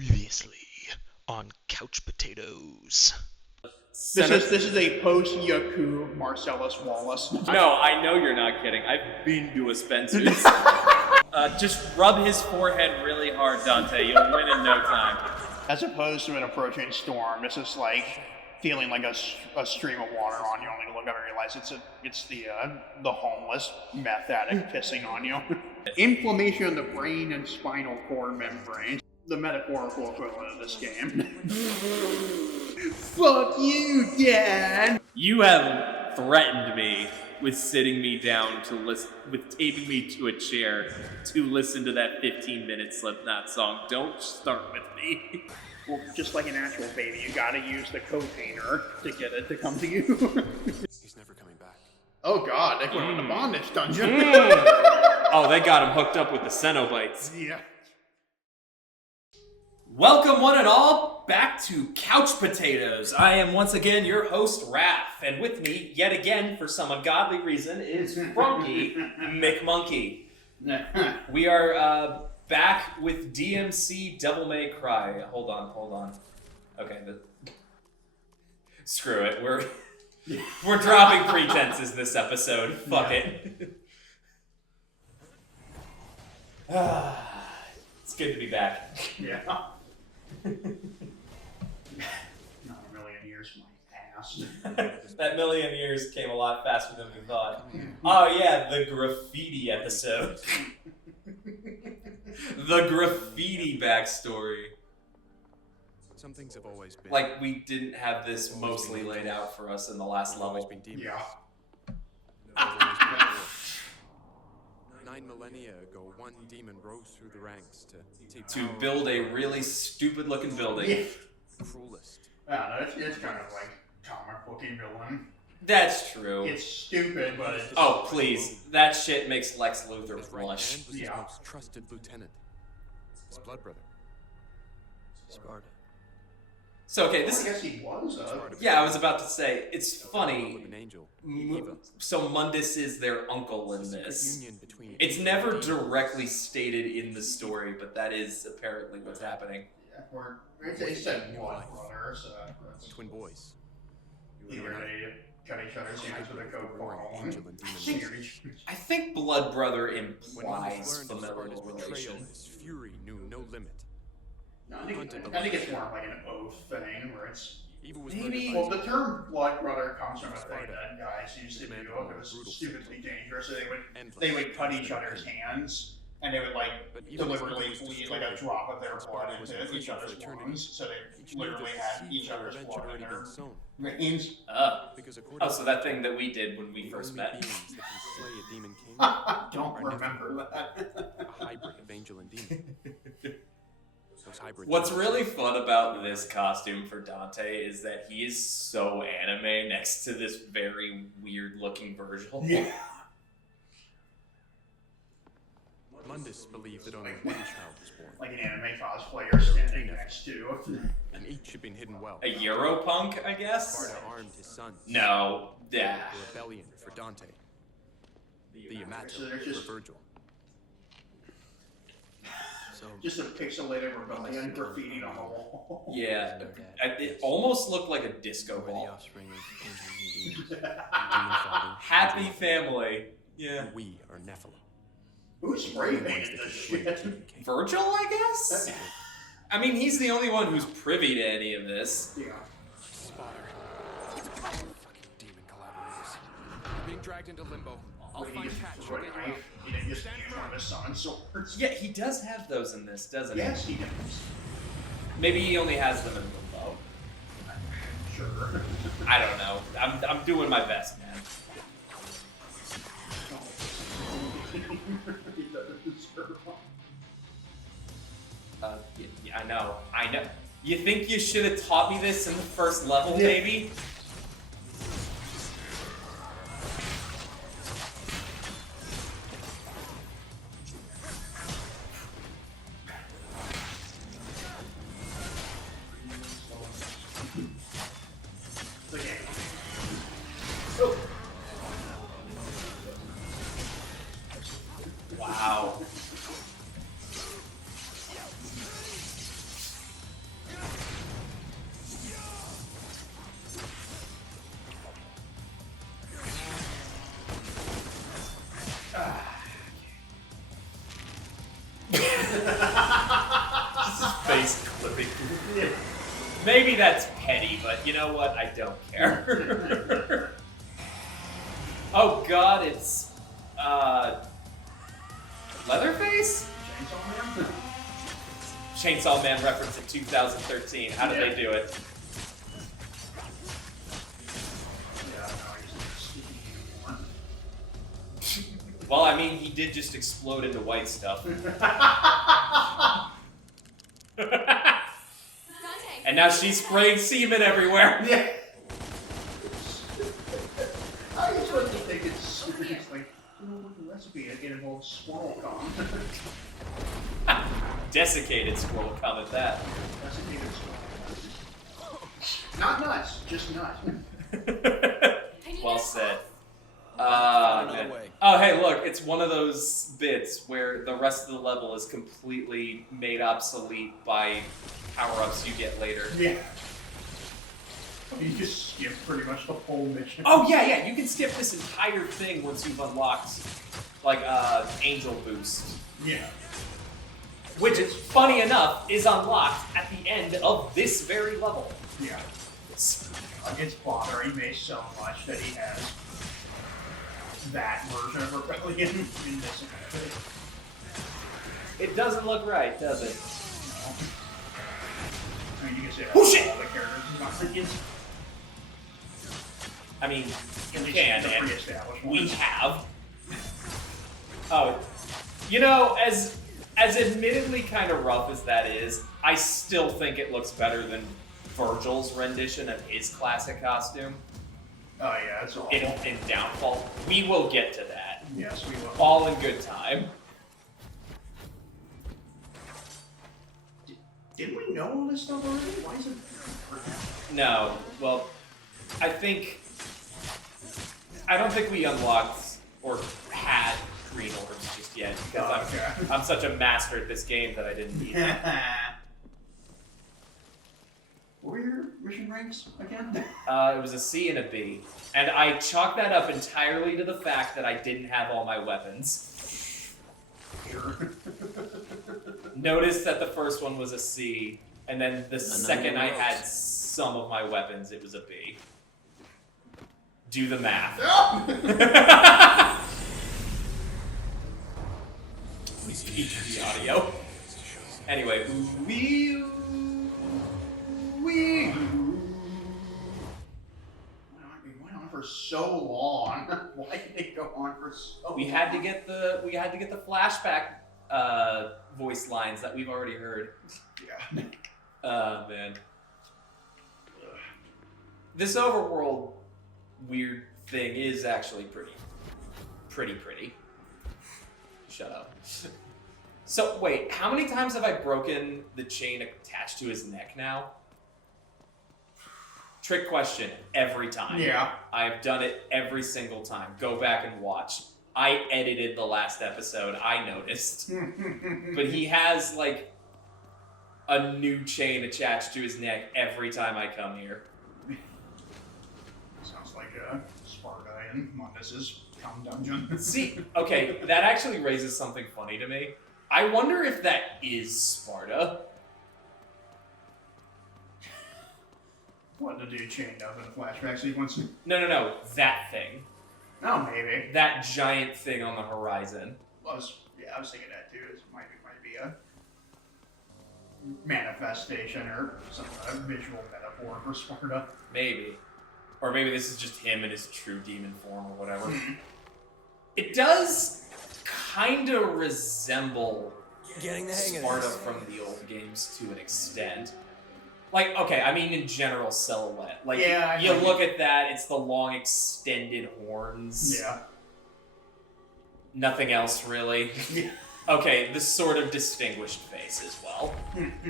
Previously on Couch Potatoes. This is a post-Yaku Marcellus Wallace. No, I know you're not kidding. I've been to a Spencer's. Just rub his forehead really hard, Dante. You'll win in no time. As opposed to an approaching storm, this is like feeling like a stream of water on you, only to look up and realize it's the homeless meth addict pissing on you. Inflammation of the brain and spinal cord membrane. The metaphorical equivalent of this game. Fuck you, Dad! You have threatened me with sitting me down to listen, with taping me to a chair to listen to that 15-minute Slipknot song. Don't start with me. Well, just like an actual baby, you gotta use the container to get it to come to you. He's never coming back. Oh god, they put him in the bondage dungeon. Oh, they got him hooked up with the Cenobites. Yeah. Welcome, one and all, back to Couch Potatoes. I am once again your host, Raph, and with me, yet again, for some ungodly reason, is Frunky McMonkey. We are back with DmC Devil May Cry. Hold on. Okay, screw it. We're dropping pretenses this episode. Fuck it. It's good to be back. Yeah. Not a million years, my ass. That million years came a lot faster than we thought. Oh yeah, the graffiti episode. The graffiti backstory. Some things have always been. Like, we didn't have this mostly laid out for us in the last level. Yeah. 9 millennia ago, one demon rose through the ranks To build a really stupid looking building. cruelest. I don't know, it's kind of like comic booky villain. That's true. It's stupid, but it's... Oh, please. That shit makes Lex Luthor His right blush. hand was his Yeah. most trusted lieutenant, his blood brother. Sparta. So, okay, I this guess he was, Yeah, I was about to say, it's funny. With an angel, So Mundus is their uncle in this. union between It's never directly stated in the story, but that is apparently what's happening. Yeah, or they said blood brother, so that's... twin boys. They were ready to cut each other's hands with a coke bottle and Angel and demon. sear each... I think Blood Brother When implies Mundus learned of familial Sparta's betrayal, relation. his fury knew no limit. No, I think it's more like an oath thing, where it's... Evil was Maybe- Well, the term blood brother comes from a thing that guys used to do. It was stupidly dangerous, so they would cut each other's hands, and they would like deliberately bleed like a drop of their blood into each other's wounds, so they literally had each other's blood in their veins. Oh, so that thing that we did when we first met. I don't remember that. A hybrid of angel and demon. Those hybrids What's really fun about this costume for Dante is that he is so anime next to this very weird looking Virgil. Yeah. Mundus believed that only one child was born, Like an anime cosplayer standing next to. and each had been hidden well. A Europunk, I guess? Sparta armed his sons. No. Yeah. The rebellion for Dante. The Yamato So they're just- for Virgil. So Just a pixelated rebellion graffiti on the wall. Yeah. It almost looked like a disco we're the ball. offspring of angels and demons. Demon father, Happy angel family. Yeah. mother. We are Nephilim. Who's spray painted this shit? Virgil, I guess? I mean, he's the only one who's privy to any of this. Yeah. Spotter. Fucking demon collaborators. You're being dragged into limbo. I'll He find just Patch. threw a knife. He didn't just use one of his summoned swords. Yeah, he does have those in this, doesn't he? Yes, he does. Maybe he only has them in limbo. Sure. I don't know. I'm doing my best, man. He doesn't deserve one. Yeah, I know. You think you should have taught me this in the first level, maybe? The game. Wow. Face clipping. Maybe that's petty, but you know what? I don't care. Oh god, it's Leatherface? Chainsaw Man? Chainsaw Man reference in 2013. How did they do it? Yeah, no, he's sneaky anymore. Well, I mean, he did just explode into white stuff. And now she's spraying semen everywhere. Yeah. I just like to think it's like, you know, what the recipe it involves squirrel cum. Desiccated squirrel cum at that. Desiccated squirrel cum. Not nuts, just nuts. Well said. Another Man. way. Oh, hey, look, it's one of those bits where the rest of the level is completely made obsolete by power-ups you get later. Yeah. You just skip pretty much the whole mission. Oh, yeah, you can skip this entire thing once you've unlocked, like, Angel Boost. Yeah. Which, funny enough, is unlocked at the end of this very level. Yeah. It's bothering me so much that he has that version of Rebellion in this episode. It doesn't look right, does it? No. I mean, you can say that Oh, with shit! all the characters in Rebellion. I mean, At you least can, the and pre-established we ones. have. Oh, you know, as admittedly kind of rough as that is, I still think it looks better than Virgil's rendition of his classic costume Oh yeah, it's awful. in Downfall. We will get to that. Yes, we will. All in good time. Didn't we know all this stuff already? Why is it? No, well, I don't think we unlocked or had green orbs just yet because Okay. I'm such a master at this game that I didn't need them. What were your mission ranks again? It was a C and a B. And I chalked that up entirely to the fact that I didn't have all my weapons. Sure. Notice that the first one was a C, and then the second I had some of my weapons, it was a B. Do the math. Please keep the audio. Anyway, we went on for so long. Why did they go on for so long? we had to get the flashback voice lines that we've already heard. Yeah. Man. This overworld weird thing is actually pretty. Shut up. So, wait, how many times have I broken the chain attached to his neck now? Trick question, every time. Yeah. I've done it every single time. Go back and watch. I edited the last episode, I noticed. But he has, like, a new chain attached to his neck every time I come here. Sounds like Sparta in Mundus's Cum Dungeon. See, okay, that actually raises something funny to me. I wonder if that is Sparta. What the dude chained up in a flashback sequence? No, that thing. Oh, maybe. That giant thing on the horizon. I was thinking that too. It might be a manifestation or some visual metaphor for Sparta. Maybe. Or maybe this is just him in his true demon form or whatever. It does kind of resemble Getting the hang of Sparta this. from the old games to an extent. Like, okay, I mean in general silhouette. Like, Yeah, you look at that, it's the long extended horns. Yeah. Nothing else really. Yeah. Okay, the sort of distinguished face as well.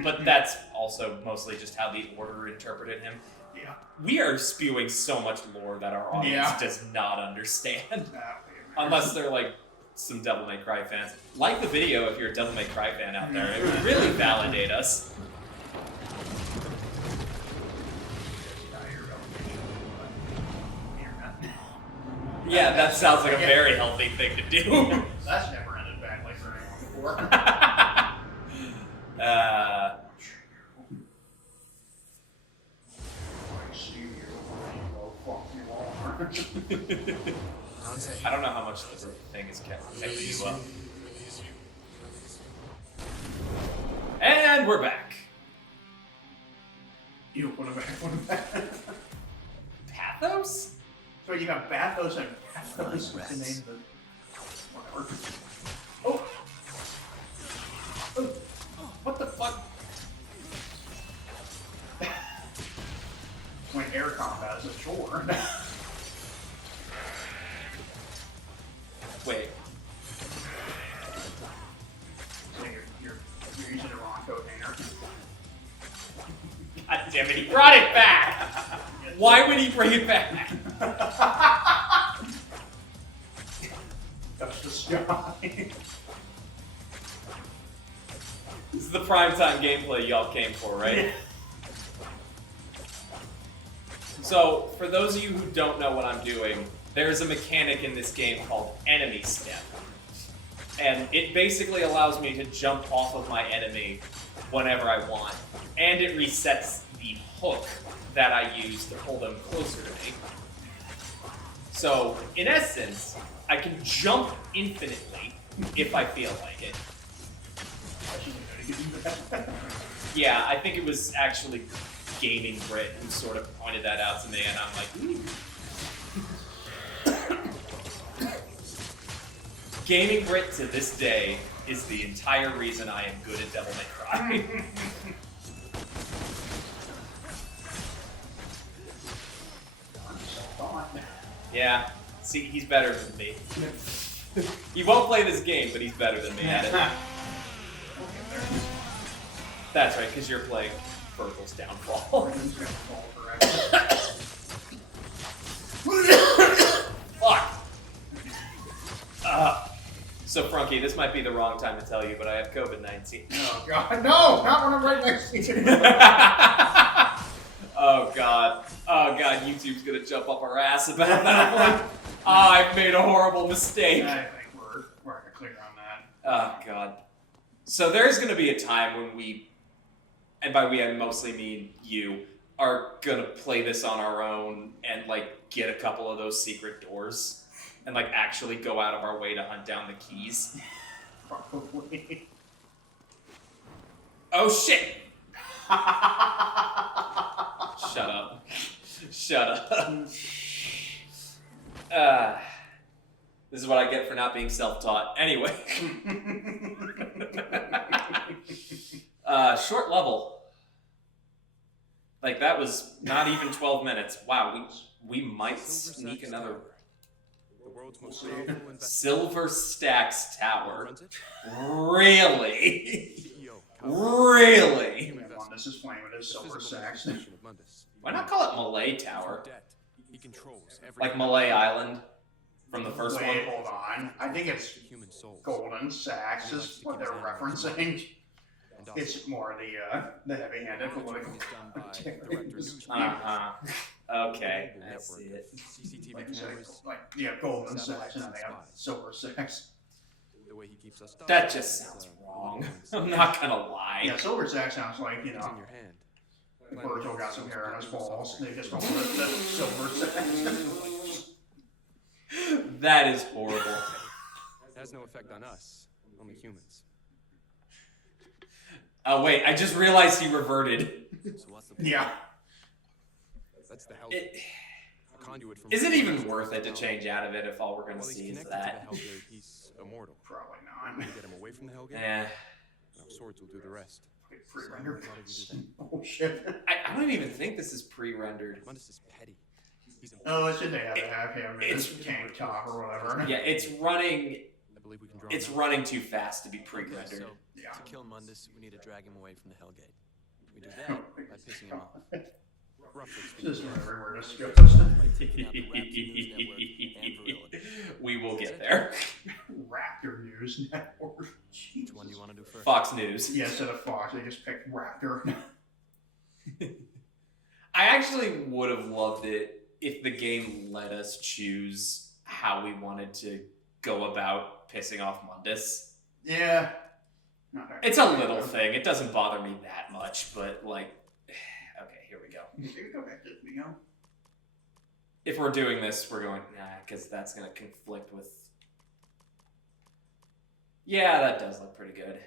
But that's also mostly just how the Order interpreted him. Yeah. We are spewing so much lore that our audience Yeah. does not understand. That Unless they're like some Devil May Cry fans. Like the video if you're a Devil May Cry fan out there. It would really validate us. Yeah, that sounds like a very healthy thing to do. That's never ended badly for anyone before. I don't know how much the thing is keeping you up. And we're back. You put it back. Pathos? So you have Bathos and Pathos to name the whatever. Oh! Oh! What the fuck? When air combat is a chore. Wait. So you're using the wrong code hanger. God damn it, he brought it back! Why would he bring it back? Touch the sky. This is the primetime gameplay y'all came for, right? So, for those of you who don't know what I'm doing, there's a mechanic in this game called enemy step. And it basically allows me to jump off of my enemy whenever I want. And it resets the hook that I use to pull them closer to me. So, in essence, I can jump infinitely if I feel like it. Yeah, I think it was actually Gaming Brit who sort of pointed that out to me, and I'm like, ooh. Gaming Brit to this day is the entire reason I am good at Devil May Cry. Yeah, see, he's better than me. He won't play this game, but he's better than me at it. That's right, because you're playing Virgil's Downfall. Fuck! So, Frunky, this might be the wrong time to tell you, but I have COVID-19. Oh, God. No! Not when I'm right next to you. Oh, God. Oh, God, YouTube's gonna jump up our ass about that one. I've made a horrible mistake. I think we're clear on that. Oh, God. So there's gonna be a time when we, and by we I mostly mean you, are gonna play this on our own and, like, get a couple of those secret doors and, like, actually go out of our way to hunt down the keys. Probably. Oh, shit! Shut up. Shut up. This is what I get for not being self-taught. Anyway. Short level. Like, that was not even 12 minutes. Wow, we might sneak another... The world's most powerful investment. Silver Stacks Tower. Really? CEO. Really? This is playing with his silver sacks. Why not call it Malay Tower? He controls every Like Malay Island from the first one? Wait, hold on. I think it's human soul. Golden Sacks is what they're referencing. It's more the heavy-handed political commentary. Okay, I see it. CCTV Like, cameras. yeah, Golden Sacks, and then they have silver sacks. The way he keeps us That just sounds wrong. I'm not gonna lie. Yeah, silver sack sounds like, you It's know, in your hand. Virgil got some hair on his balls. They just call it the silver sacks. That is horrible. It has no effect on us, only humans. Oh wait, I just realized he reverted. So what's the point? Yeah. That's the hell. It, A conduit from is it even worth it to change out of it if all we're gonna While he's see is connected that? to the Hellgate, he's immortal. Probably We not. get him away from the Hellgate, Eh, and our swords will do the rest. Pre-rendered. Oh shit. I don't even think this is pre-rendered. Mundus is petty. He's Oh, it's just they have to have him in It's- his tank top or whatever. Yeah, it's running. I believe we can draw It's him out. running too fast to be pre-rendered. So, Yeah. to kill Mundus, we need to drag him away from the Hellgate. We do that by pissing him off. Roughly speaking. Just everywhere just goes. Taking out the Raps News Network and Virility. We will get there. Raptor News Network. Which Jesus. one do you want to do first? Fox News. Yeah, instead of Fox, they just picked Raptor. I actually would have loved it if the game let us choose how we wanted to go about pissing off Mundus. Yeah. Not that It's a great, little though. thing. It doesn't bother me that much, but like, okay, here we go. Maybe go back to the video. If we're doing this, we're going, nah, because that's going to conflict with... Yeah, that does look pretty good.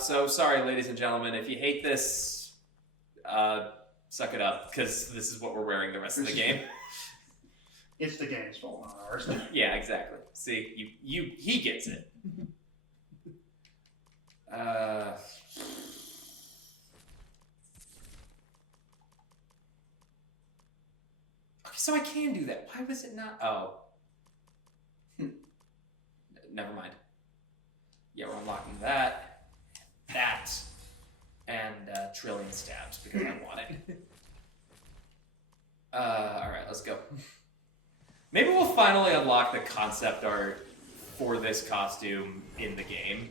So, sorry, ladies and gentlemen, if you hate this, suck it up, because this is what we're wearing the rest of the game. It's the game's fault, not ours. Yeah, exactly. See, he gets it. Okay, so I can do that. Why was it not? Oh. Never mind. Yeah, we're unlocking that, and trillion stabs because I want it. Alright, let's go. Maybe we'll finally unlock the concept art for this costume in the game.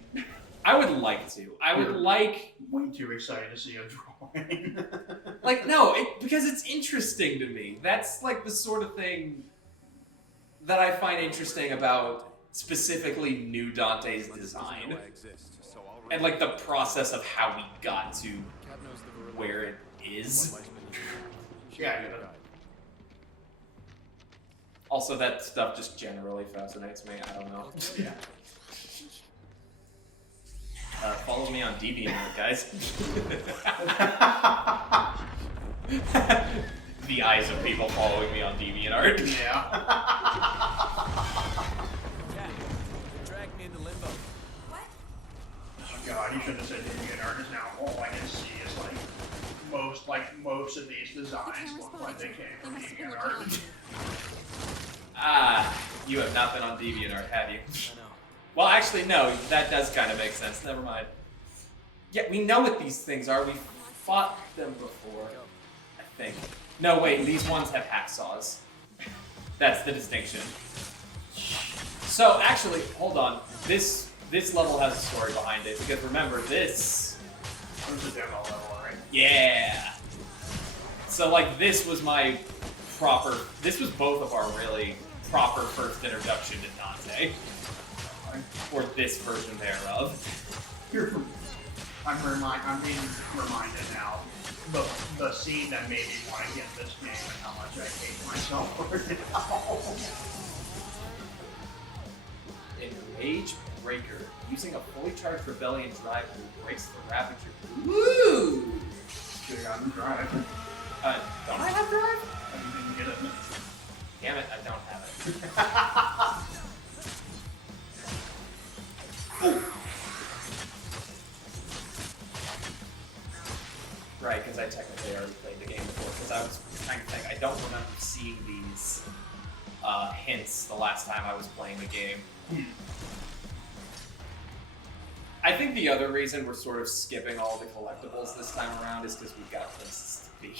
I would like to. I would like... Way too excited to see a drawing. Like, no, because it's interesting to me. That's like the sort of thing that I find interesting about specifically New Dante's design. And like the process of how we got to where it is. Yeah. Also, that stuff just generally fascinates me. I don't know. Yeah. Follow me on DeviantArt, guys. The eyes of people following me on DeviantArt. Yeah. Drag me into limbo. Oh god, you should have said DeviantArt is now all I can see is most of these designs look like they came from DeviantArt. You have not been on DeviantArt, have you? I know. Well, actually, no. That does kind of make sense. Never mind. Yeah, we know what these things are. We've fought them before, I think. No, wait. These ones have hacksaws. That's the distinction. So, actually, hold on. This level has a story behind it, because remember, this... There's a demo level, right? Yeah! So, like, this was my proper... This was both of our really proper first introduction to Dante. Or this version thereof. I'm being reminded now. The scene that made me want to get this game and how much I hate myself for it now. Enrage Breaker. Using a fully charged Rebellion drive that breaks the Ravager. Woo! Should've gotten drive. Don't I have drive? I didn't get it. Damn it, I don't have it. Right, because I technically already played the game before, because I was trying to think. I don't remember seeing these hints the last time I was playing the game. I think the other reason we're sort of skipping all the collectibles this time around is because we've got places to be.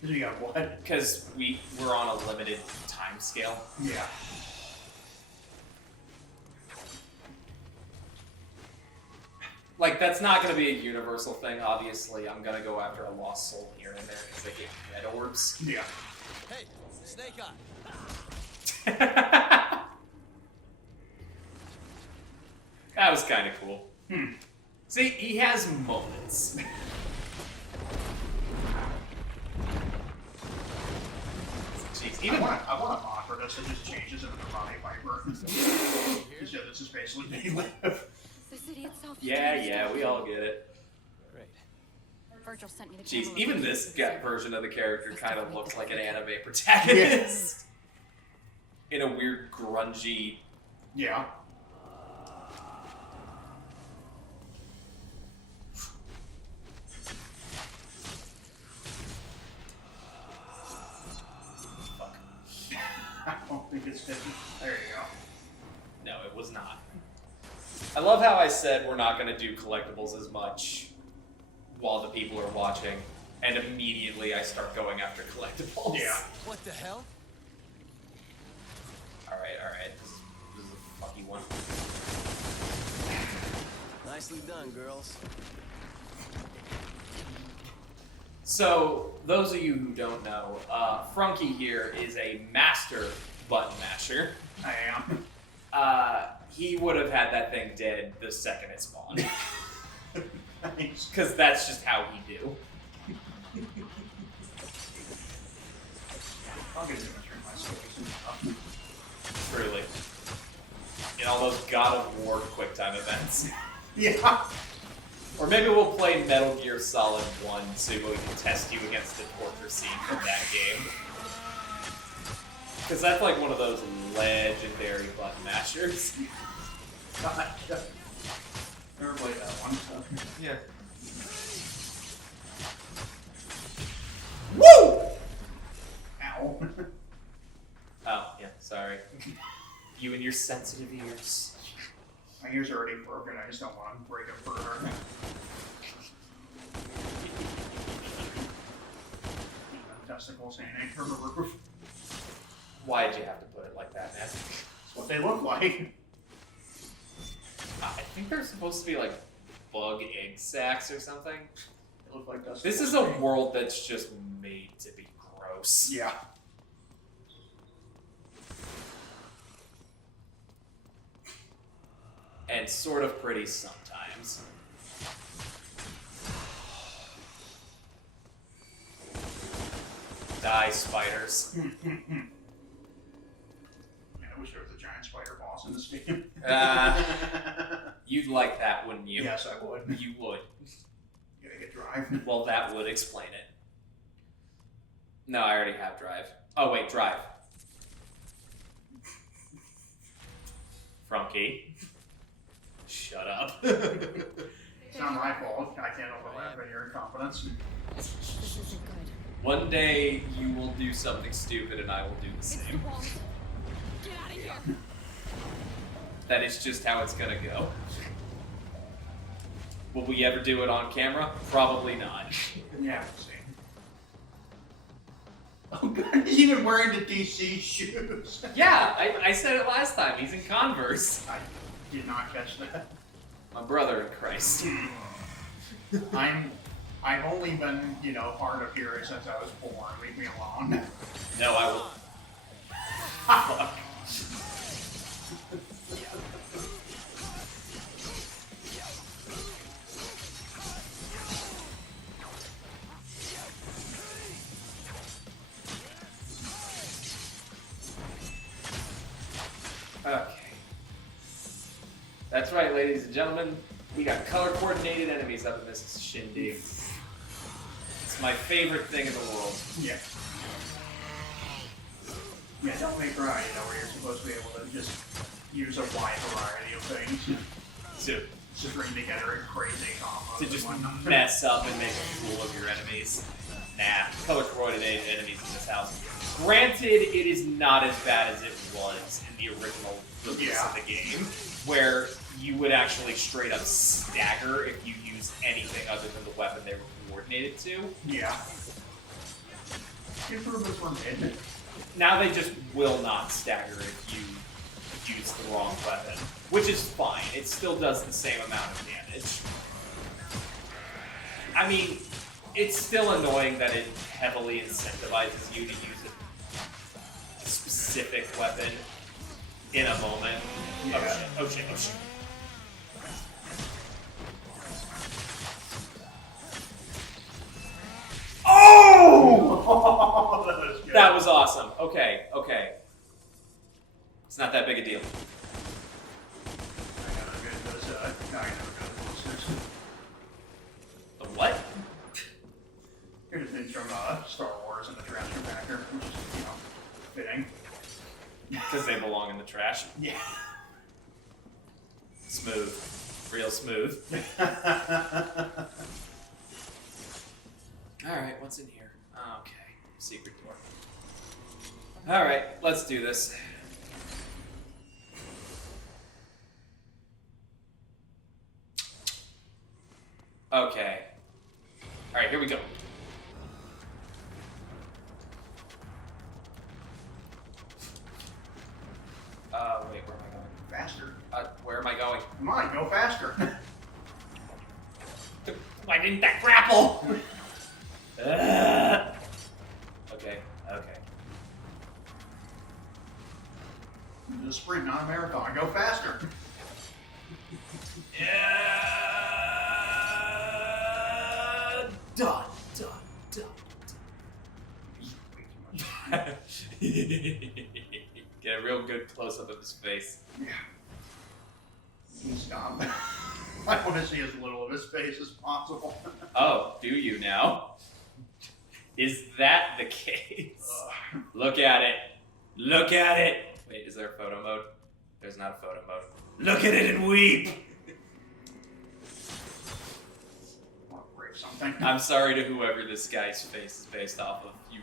Because you got what? Because we're on a limited time scale. Yeah. Like, that's not going to be a universal thing, obviously. I'm going to go after a lost soul here and there because they give red orbs. Yeah. Hey, Snake Eye. That was kind of cool. See, he has moments. Jeez, even I want a mod for this that just changes into the Ronnie Viper. Because yeah, this is basically they live. The city itself. yeah, we all get it. Great. Virgil sent me the Jeez, camera even roll. this version of the character kind of looks like an anime protagonist. In a weird, grungy... Yeah. Fuck. I don't think it's hidden. There you go. No, it was not. I love how I said we're not going to do collectibles as much while the people are watching, and immediately I start going after collectibles. Yeah. What the hell? Alright. This is a fucky one. Nicely done, girls. So, those of you who don't know, Frunky here is a master button masher. I am. He would have had that thing dead the second it spawned. Thanks. Because that's just how he do. I'll get demonstrate my skills enough. Truly. In all those God of War QuickTime events. Yeah. Or maybe we'll play Metal Gear Solid 1 so we can test you against the torture scene from that game. Because that's like one of those legendary button mashers. God. Never played that one. So. Yeah. Woo! Ow. Oh, yeah, sorry. You and your sensitive ears. My ears are already broken. I just don't want to break them further. Testicles hanging from the roof. Why'd you have to put it like that, man? That's what they look like. I think they're supposed to be like bug egg sacs or something. They look like testicles. This is a world that's just made to be gross. Yeah. And sort of pretty sometimes. Die, spiders. Yeah, I wish there was a giant spider boss in this game. You'd like that, wouldn't you? Yes, I would. You would. Gotta get drive. Well, that would explain it. No, I already have drive. Oh, wait, drive. Frunky. Shut up. It's not my fault. I can't overlap at your incompetence. This isn't good. One day you will do something stupid and I will do the It's the same. wall. Get out of here. That is just how it's gonna go. Will we ever do it on camera? Probably not. Yeah, we'll see. Oh god, he's even wearing the DC shoes. Yeah, I said it last time. He's in Converse. I did not catch that. My brother in Christ. I've only been, hard of hearing since I was born. Leave me alone. No, I will. Fuck. Okay. That's right, ladies and gentlemen. We got color-coordinated enemies up in this shindig. It's my favorite thing in the world. Yeah. Yeah, don't make right, where you're supposed to be able to just use a wide variety of things. To String together a crazy combo. to just mess up and make a fool of your enemies. Nah, color-coordinated enemies in this house. Granted, it is not as bad as it was in the original release of the game, where you would actually straight up stagger if you used anything other than the weapon they were coordinated to. Yeah. Improvements were made. Now they just will not stagger if you use the wrong weapon, which is fine. It still does the same amount of damage. I mean, it's still annoying that it heavily incentivizes you to use a specific weapon in a moment. Yeah. Oh shit, oh shit, oh shit. Oh! That was good. That was awesome. Okay, okay. It's not that big a deal. I gotta get those, I gotta go to those. The what? Here's things from Star Wars and the Trash Compactor, which is, fitting. Because they belong in the trash. Yeah. Smooth. Real smooth. Alright, what's in here? Okay. Secret door. Alright, let's do this. Okay. Alright, here we go. Wait, where am I going? Faster. Where am I going? Come on, go faster. Why didn't that grapple? Okay, okay. It's a sprint, not a marathon. Go faster. Done, done, done, done. Get a real good close up of his face. Stop. I want to see as little of his face as possible. Oh, do you now? Is that the case? Look at it. Look at it. Wait, is there a photo mode? There's not a photo mode. Look at it and weep. I'll break something. I'm sorry to whoever this guy's face is based off of. You.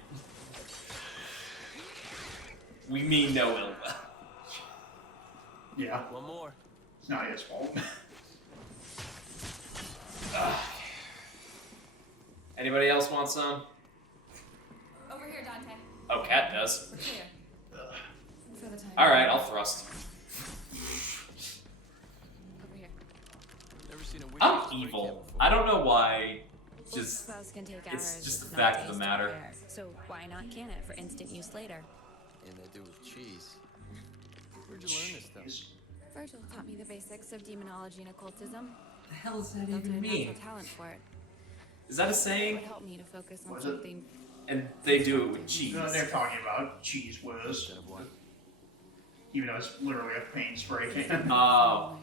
We mean no ill will. Yeah, One more. it's not his fault. Anybody else want some? Over here, Dante. Oh, Cat does. Here. For the time. Alright, I'll thrust. Over here. Never seen a weird I'm spray can evil. before. I don't know why. Just Spouse can take it's hours just the with fact no of the taste matter. or care. So why not can it for instant use later? And they do with cheese. Where'd you learn this stuff? Virgil taught me the basics of demonology and occultism. the hell does that Built even a mean? natural talent for it. Is that a It saying? would help me to focus on Was it? something. And they do it with cheese. No, they're talking about cheese whiz, Instead of what? even though it's literally a paint spray can. Oh.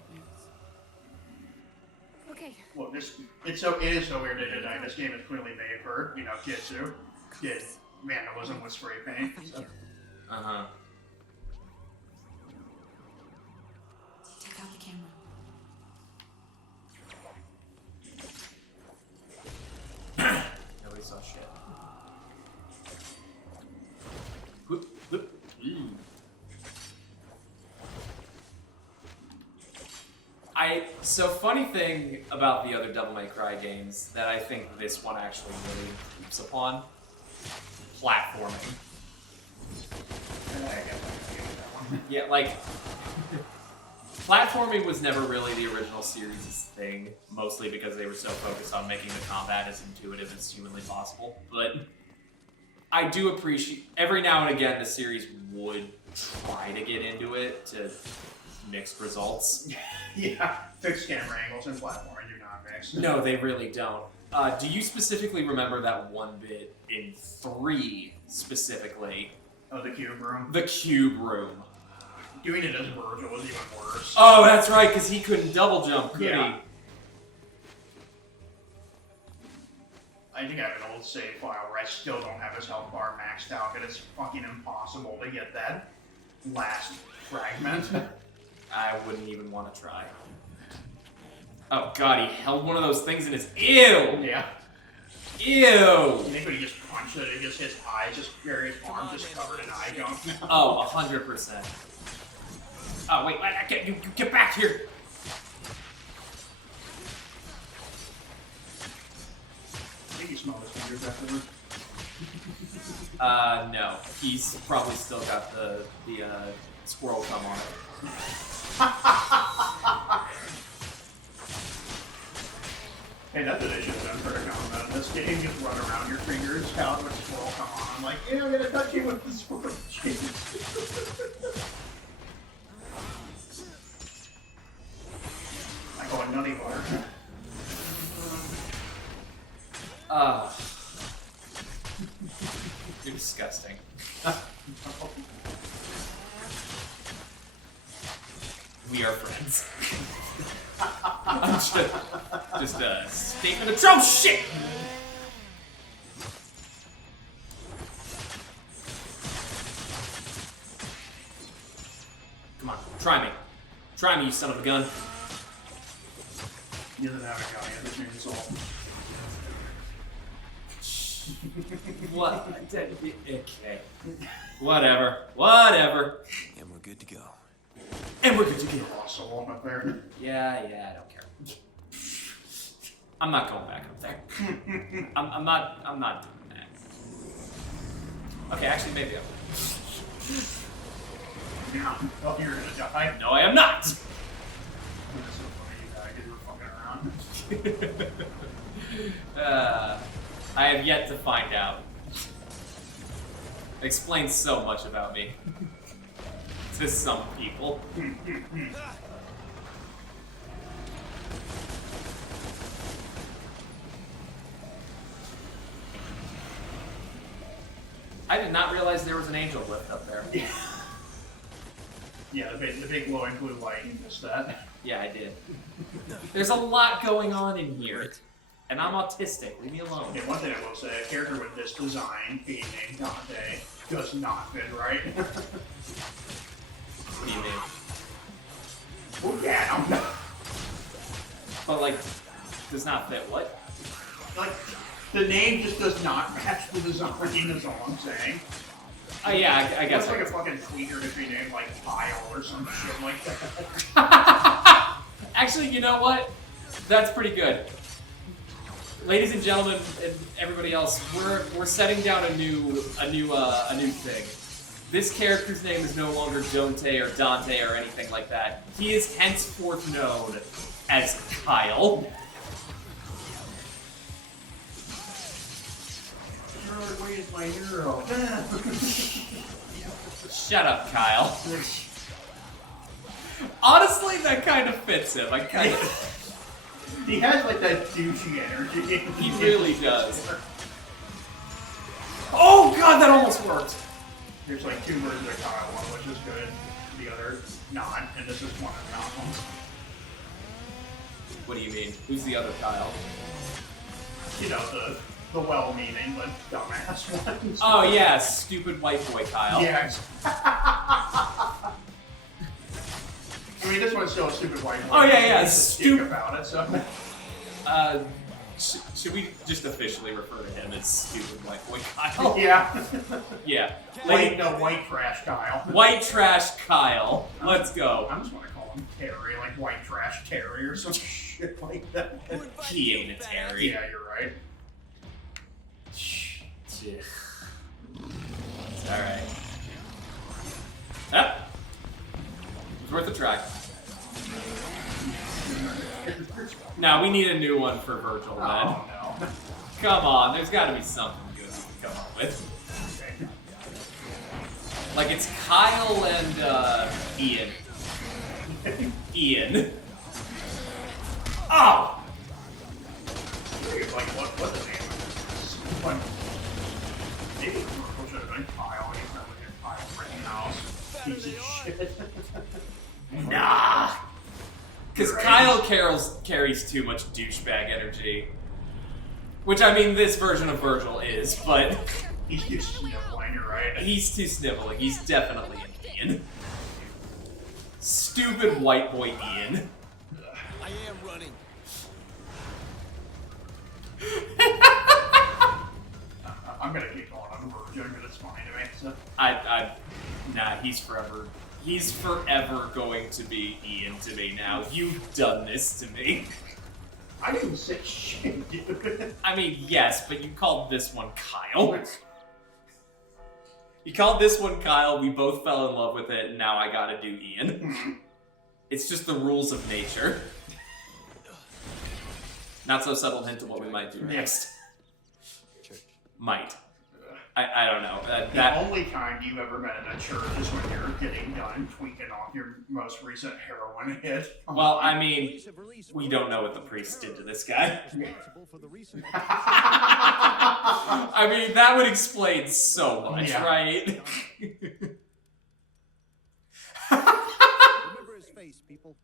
Okay. Well, it is so weird to design. This game is clearly made for, kids who did vandalism with spray paint. So. Uh-huh. Take out the camera. Nobody saw shit. Whoop, whoop. Ooh. So funny thing about the other Devil May Cry games that I think this one actually really keeps upon, platforming. Yeah, like, platforming was never really the original series' thing, mostly because they were so focused on making the combat as intuitive as humanly possible. But I do appreciate, every now and again, the series would try to get into it to mixed results. Yeah, fixed camera angles and platforming do not mix. No, they really don't. Do you specifically remember that one bit in 3 specifically? Oh, the cube room. The cube room. Doing it as Virgil was even worse. Oh, that's right, because he couldn't double jump, could Yeah. I think I have an old save file where I still don't have his health bar maxed out, but it's fucking impossible to get that last fragment. I wouldn't even want to try. Oh god, he held one of those things in his... Ew! Yeah. Ew! You think when he just punched it, it just his eyes, just his arm just covered in eye gunk. Oh, 100%. Oh, wait, I can't, you get back here! I think he smelled his fingers afterwards. No. He's probably still got the squirrel thumb on it. Hey, that's what they should have done for a combat in this game. Just run around your fingers, count which squirrel come on. I'm like, yeah, I'm gonna touch you with the squirrel. I call it nutty bar. You're disgusting. We are friends. I'm just a statement of oh shit! Come on, try me. Try me, you son of a gun. He doesn't have a gun, he has a chainsaw. What? Okay. Whatever. Whatever. And we're good to go. And we're good to go. Lost soul up there. Yeah, I don't care. I'm not going back up there. I'm not doing that. Okay, actually, maybe I will. Yeah. Oh, you're gonna die. No, I am not! That's so funny you died because you were fucking around. I have yet to find out. It explains so much about me. To some people. did not realize there was an angel lift up there. Yeah, the big glowing blue light. You missed that. Yeah, I did. There's a lot going on in here. And I'm autistic. Leave me alone. Okay, one thing I will say, a character with this design, being named Dante, does not fit right. What do you mean? Oh yeah, But, like, does not fit what? like, the name just does not match the design, is all I'm saying. Oh, yeah, I guess. It's like a fucking tweaker to be named, like, Kyle or some shit like that. Actually, you know what? That's pretty good. Ladies and gentlemen, and everybody else, we're setting down a new thing. This character's name is no longer Jonte or Dante or anything like that. He is henceforth known as Kyle. Where's my hero? Shut up, Kyle. Honestly, that kind of fits him. I kind of. He has like that douchey energy. He really does. Oh god, that almost worked. There's like two versions of Kyle, one which is good, the other not, and this is one of not one. What do you mean? Who's the other Kyle? You know, the well-meaning but dumbass one. Oh yeah, stupid white boy Kyle. Yes. I mean, this one's still a stupid white boy. Oh yeah, Stupid about it. So. Should we just officially refer to him as stupid white boy Kyle? Yeah. Yeah. White trash Kyle. White trash Kyle. Let's go. I just want to call him Terry, like white trash Terry or some shit like that. He ain't a Terry. Yeah, you're right. It's alright. Ah! It's worth a try. Now we need a new one for Virgil, then. Oh no. Come on, there's gotta be something good we can come up with. Okay. Like, it's Kyle and, Ian. Ian. Oh! Like, what the name of this? Maybe Merkel should have been Kyle. He's not like a Kyle Rittenhouse. Piece of shit. Nah! Because Right. Kyle carries too much douchebag energy. Which, I mean, this version of Virgil is, but He's just sniveling, you're right. he's too sniveling. He's definitely an Ian. Stupid white boy Ian. I am running. I'm gonna keep going on Virgin, but it's funny to me. So. Nah, he's forever going to be Ian to me now. You've done this to me. I didn't say shit, dude. I mean, yes, but you called this one Kyle. You called this one Kyle, we both fell in love with it, and now I gotta do Ian. It's just the rules of nature. Not so subtle hint of what we might do next. Might. I don't know. The only time you've ever been in a church is when you're getting done tweaking off your most recent heroin hit. Well, I mean, we don't know what the priest did to this guy. I mean, that would explain so much, Yeah. right? Remember his face, people.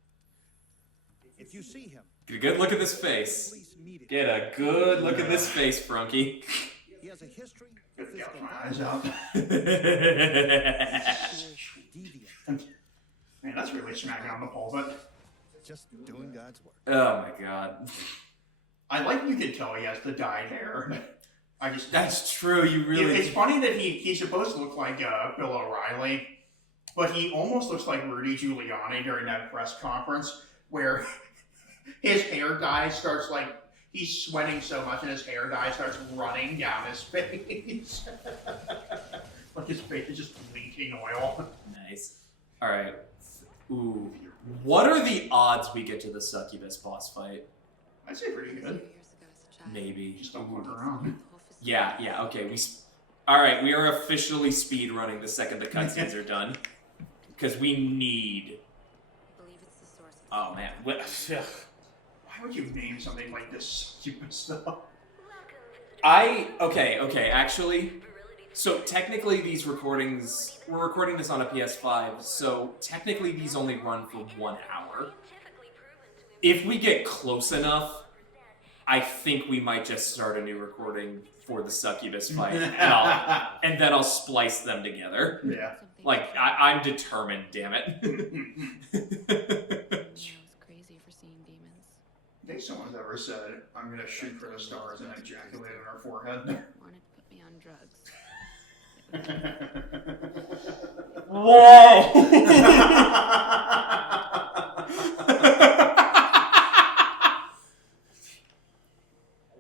If you see him, Get a good look at this face. police immediately. Get a good look at this face, Frunky. He has a history of Good to get physical my eyes out. deviant. Man, that's really smacking on the pulpit. Just doing God's work. Oh my god. I like you can tell he has the dyed hair. I just That's true, you really... It's funny that he's supposed to look like Bill O'Reilly, but he almost looks like Rudy Giuliani during that press conference where his hair dye starts like he's sweating so much and his hair dye starts running down his face. Like his face is just leaking oil. Nice. Alright. Ooh. What are the odds we get to the succubus boss fight? I'd say pretty good. Maybe. Just don't look around. Yeah, okay. Alright, we are officially speed running the second the cutscenes are done. Because we need... Oh man. Why would you name something like this stupid stuff? Okay, actually, So technically these recordings, we're recording this on a PS5, so technically these only run for 1 hour. If we get close enough, I think we might just start a new recording for the succubus fight, and then I'll splice them together. Yeah. Like, I'm determined, damn it. Crazy for seeing demons. I think someone's ever said, I'm gonna shoot for the stars and ejaculate on her forehead. Wanted to put me on drugs. Whoa!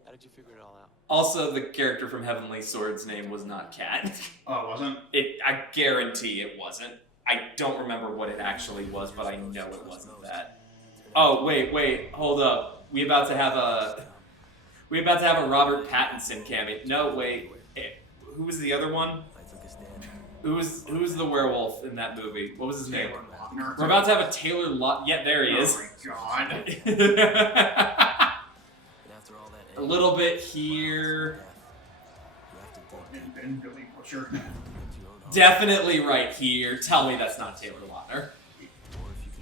How did you figure it all out? Also, the character from Heavenly Sword's name was not Cat. Oh, it wasn't? I guarantee it wasn't. I don't remember what it actually was, but I know it wasn't that. Oh, wait, hold up. We about to have a Robert Pattinson cameo. No, wait. Who was the other one? Who was the werewolf in that movie? What was his name? We're about to have a Taylor Lot. Yeah, there he is. Oh my god. A little bit here. And Billy Butcher. Definitely right here. Tell me that's not Taylor Lautner.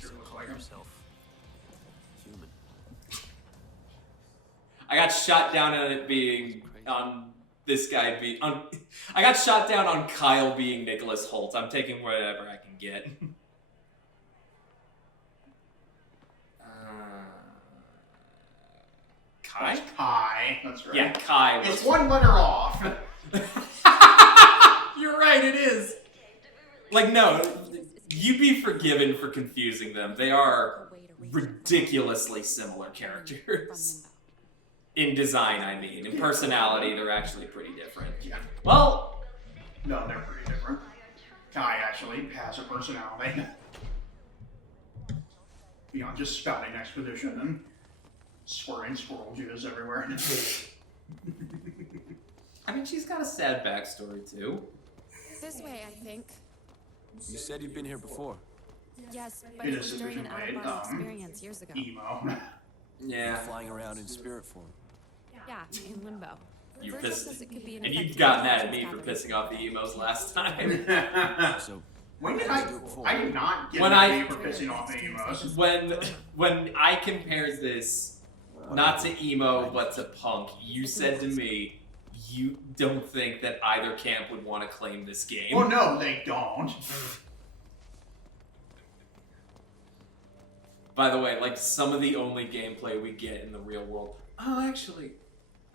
Sure looks like him. I got shot down on it being on this guy being on. I got shot down on Kyle being Nicholas Holt. I'm taking whatever I can get. Kai? That's Kai. That's right. Yeah, Kai. It's one letter off. You're right, it is. Like, no, you'd be forgiven for confusing them. They are ridiculously similar characters. In design, I mean. In personality, they're actually pretty different. Yeah. Well... No, they're pretty different. Kai actually has a personality. Beyond just spouting exposition and squirting squirrel juice everywhere. I mean, she's got a sad backstory, too. This way, I think. You said you'd been here before. Yes, but It it is was during an sufficiently, out-of-body experience years ago. Emo. Yeah. Flying around in spirit form. Yeah, in limbo. You Virgil pissed... says it could be an And you effective got mad at me intelligence for gathering. pissing off the emos last time. So, When did how did you do it before? I did not get When mad I- at you for pissing off the emos. When I compared this, not to emo, but to punk, you said to me, you don't think that either camp would want to claim this game. Well, no, they don't. By the way, like, some of the only gameplay we get in the real world... Oh, actually...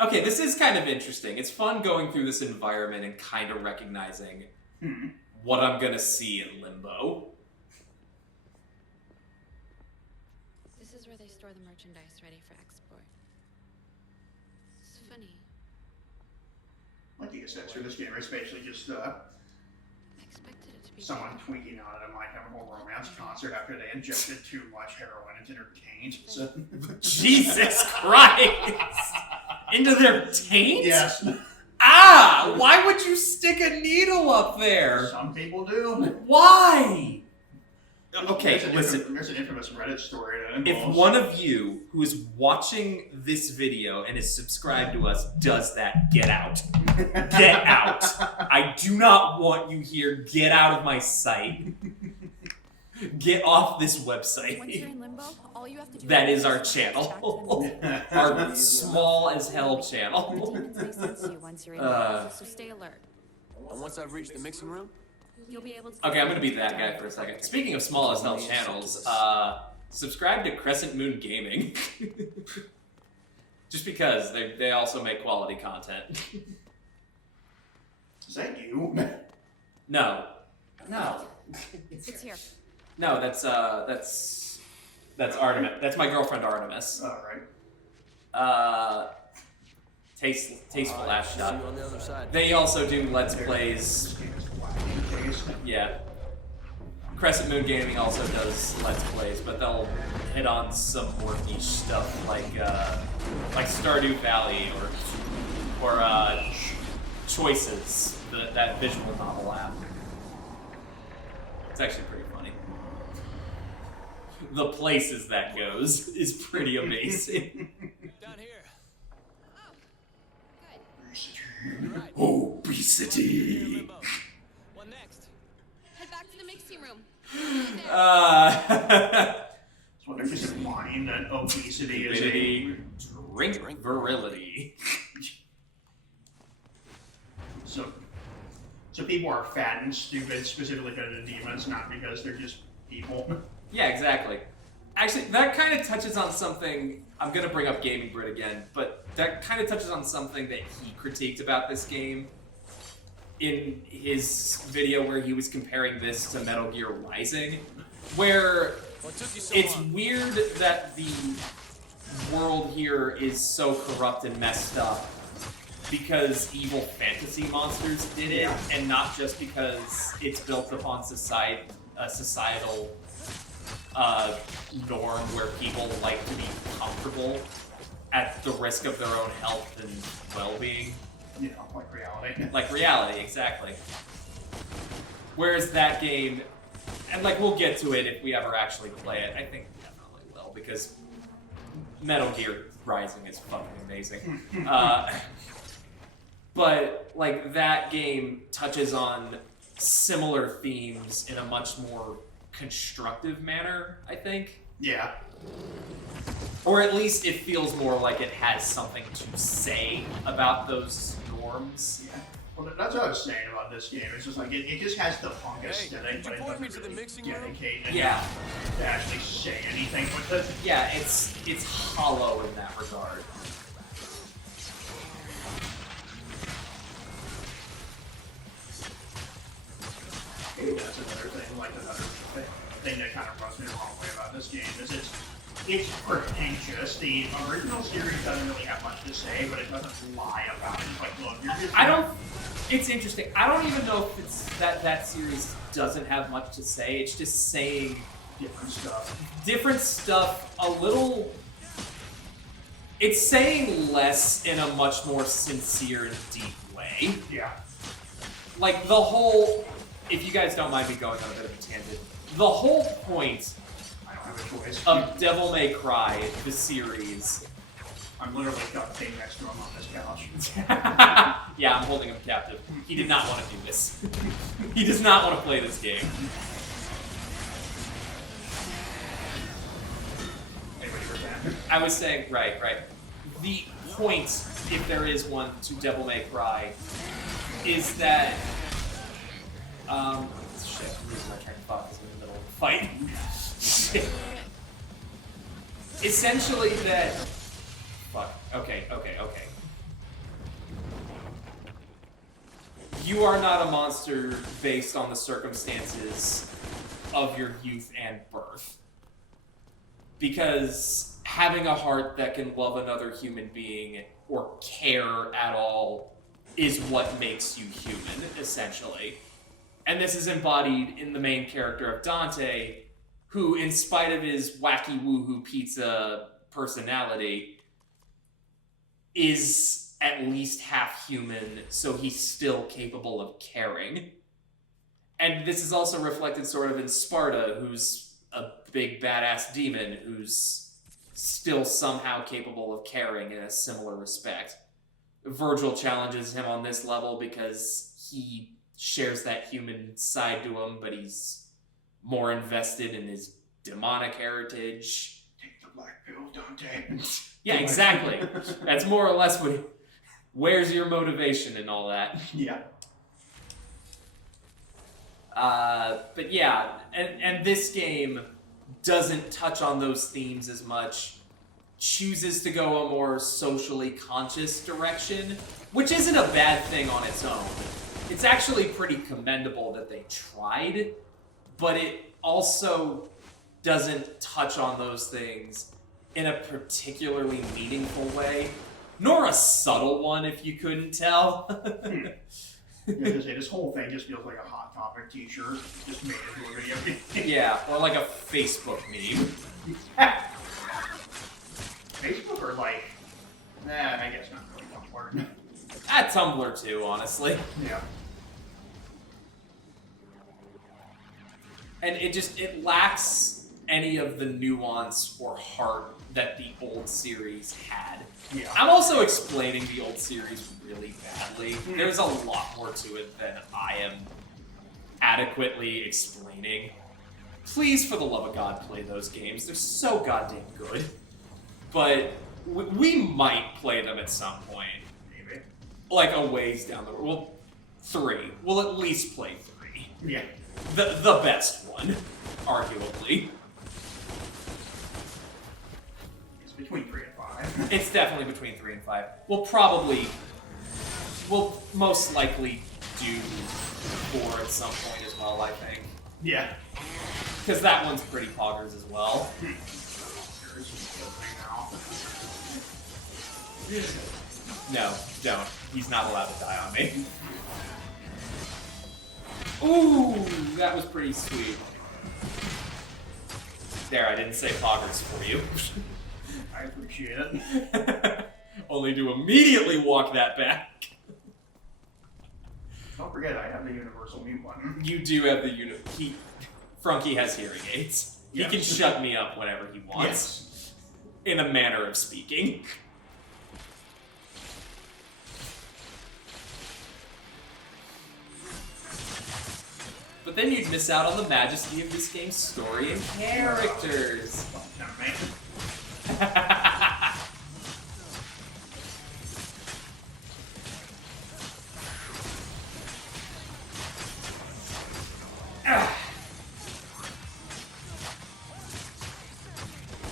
Okay, this is kind of interesting. It's fun going through this environment and kind of recognizing what I'm gonna see in Limbo. This is where they store the merchandise ready for export. It's funny. Like the aesthetics for this game, it's basically just I expected it to be someone tweaking on it and might have a whole romance concert after they injected too much heroin into their taint. So. Jesus Christ! Into their taint? Yes. Ah! Why would you stick a needle up there? Some people do. Why? Okay, listen. There's an infamous Reddit story that If involves... one of you who is watching this video and is subscribed to us does that, get out. Get out. I do not want you here. Get out of my sight. Get off this Once you're website. in limbo, all you have to do That is is our check channel. to Our small as hell the channel. demons may sense you once you're in limbo, so stay alert. And once I've reached the mixing room, You'll be able to... Okay, I'm gonna be that guy for a second. Speaking of small as hell channels, subscribe to Crescent Moon Gaming. Just because they also make quality content. Is that you? No. It's here. No, that's Artemis. That's my girlfriend Artemis. Alright. Tasteful ass see shot. you on the other side. They also do Let's Plays. Yeah. Crescent Moon Gaming also does Let's Plays, but they'll hit on some more niche stuff like Stardew Valley or Choices, that visual novel app. It's actually pretty funny. The places that goes is pretty amazing. Down here. Good. Oh, Obesity. What next? Head back to the mixing room. So they're just implying that obesity is Stupidity, drink virility. So people are fat and stupid specifically because of the demons, not because they're just people. Yeah, exactly. Actually, that kind of touches on something. I'm gonna bring up Gaming Brit again, but that kind of touches on something that he critiqued about this game in his video where he was comparing this to Metal Gear Rising, where What took you so it's long? weird that the world here is so corrupt and messed up because evil fantasy monsters did it, and not just because it's built upon societal norm where people like to be comfortable at the risk of their own health and well-being. You know, like reality. Like reality, exactly. Whereas that game, and like we'll get to it if we ever actually play it, I think we definitely will, because Metal Gear Rising is fucking amazing. But like that game touches on similar themes in a much more constructive manner, I think. Yeah. Or at least it feels more like it has something to say about those norms. Yeah. Well, that's what I was saying about this game. It's just like it just has the punk Hey, aesthetic, could you but it point me doesn't to the really mixing room? dedicate Yeah. enough to actually say anything with it. Yeah, it's hollow in that regard. Maybe that's another thing, like another thing that kind of rubs me the wrong way about this game is it's pretentious. The original series doesn't really have much to say, but it doesn't lie about it. It's like, look, you're just It's interesting. I don't even know if it's that series doesn't have much to say. It's just saying different stuff. different stuff a little. It's saying less in a much more sincere and deep way. Yeah. Like the whole, if you guys don't mind me going on a bit of a tangent, the whole point I don't have a choice. of Devil May Cry, the series. I'm literally duct tape next to him on this couch. Yeah, I'm holding him captive. He did not want to do this. He does not want to play this game. Anyway, you were saying? I was saying, right. The point, if there is one, to Devil May Cry, is that, shit, I'm losing my train of thought 'cause I'm in the middle of a fight. Shit. Essentially that, fuck, okay. You are not a monster based on the circumstances of your youth and birth. Because having a heart that can love another human being or care at all is what makes you human, essentially. And this is embodied in the main character of Dante, who, in spite of his wacky woohoo pizza personality, is at least half human, so he's still capable of caring. And this is also reflected sort of in Sparta, who's a big badass demon who's still somehow capable of caring in a similar respect. Virgil challenges him on this level because he shares that human side to him, but he's more invested in his demonic heritage. Take the black pill, Dante. Yeah, exactly. That's more or less what. Where's your motivation and all that? Yeah. But yeah, and this game doesn't touch on those themes as much, chooses to go a more socially conscious direction, which isn't a bad thing on its own. It's actually pretty commendable that they tried, but it also doesn't touch on those things in a particularly meaningful way, nor a subtle one, if you couldn't tell. Yeah, this whole thing just feels like a Hot Topic t-shirt just made into a video game. Yeah, or like a Facebook meme. Facebook or like, I guess not really Tumblr. At Tumblr too, honestly. Yeah. And it lacks any of the nuance or heart that the old series had. Yeah. I'm also explaining the old series really badly. There's a lot more to it than I am adequately explaining. Please, for the love of God, play those games. They're so goddamn good. But we might play them at some point. Maybe. Like a ways down the road. Well, 3. We'll at least play 3. Yeah. The best one, arguably. It's between 3 and 5. It's definitely between 3 and 5. We'll most likely do 4 at some point as well, I think. Yeah. Because that one's pretty poggers as well. No, don't. He's not allowed to die on me. Ooh, that was pretty sweet. There, I didn't say poggers for you. I appreciate it. Only to immediately walk that back. Don't forget, I have the universal mute button. You do have the Frunky has hearing aids. He Yes. can shut me up whenever he wants. Yes. In a manner of speaking. But then you'd miss out on the majesty of this game's story and characters. No, man.